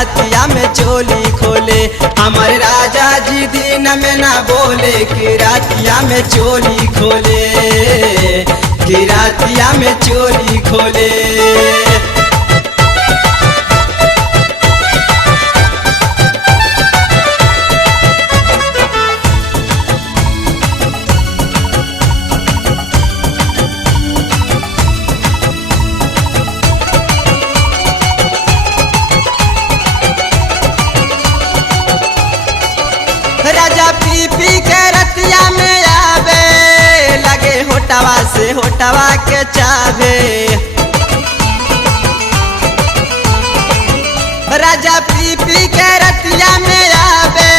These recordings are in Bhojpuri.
रातिया में चोली खोले। हमारे राजा जी दिन में ना बोले कि रातिया में चोली खोले, कि रातिया में चोली खोले। राजा पी पी के रतिया में आवे, लगे होटवा से होटवा के चावे। राजा पी पी के रतिया में आवे,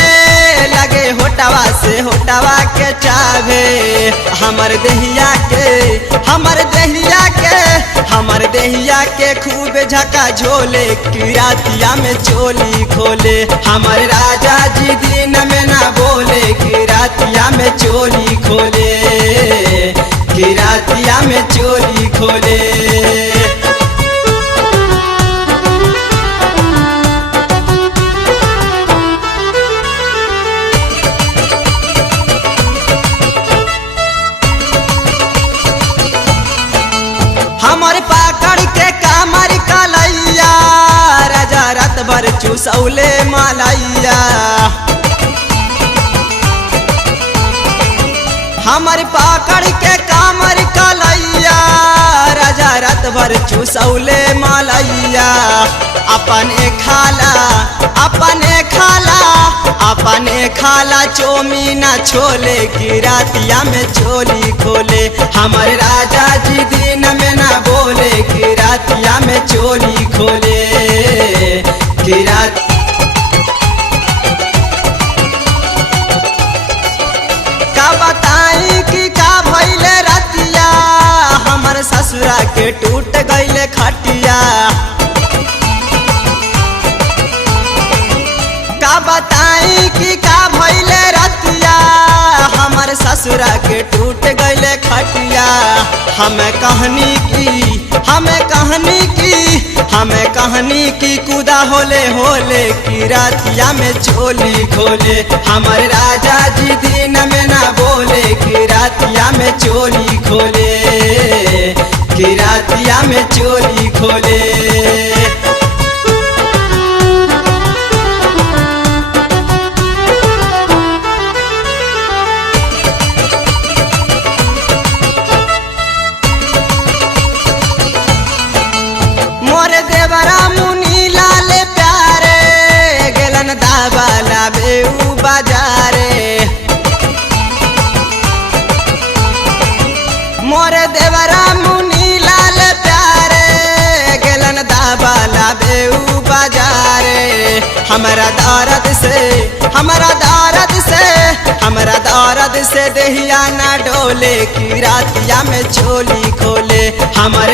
लगे होटवा से होटवा के चावे। हमर देहिया के, हमर देहिया के, हमर देहिया के खूब झका झोले, कि रातिया में चोली खोले। हमर राजा जी दिन में ना बोले कि रातिया में चोली खोले, कि रातिया में चोली खोले। हमर पाकड़ के कामर कलैया, राजा रात भर चूसौले मालैया। हमर पाकड़ के कामर कलैया, राजा रात भर चूसौले मालैया। अपने खाला, अपने खाला, अपने खाला चोमीना छोले, कि रातिया में चोली खोले। हमर राजा जी दिन में ना बोले कि रातिया में चोली खोले, कि रात। का बताई कि का भइले रतिया, हमर ससुरा के टूट गइले खटिया। का बताई कि का भइले रतिया, हमर ससुरा के टूट गइले खटिया। हमें कहनी की, हमें कहनी की, हमें कहनी की कूदा होले होले, कि रातिया में चोली खोले। हमर राजा जी दिन में ना बोले कि रातिया में चोली खोले, कि रातिया में चोली खोले। मोरे देवरा मुनी लाल प्यारे, गेलन दाबाला बेऊ बाजारे। मोरे देवरा मुनी लाल प्यारे, गेलन दाबाला बेऊ बाजारे। हमरा दर्द से, हमरा दर्द से, हमरा दर्द से देहिया ना डोले, कि रातिया में चोली खोले। हमर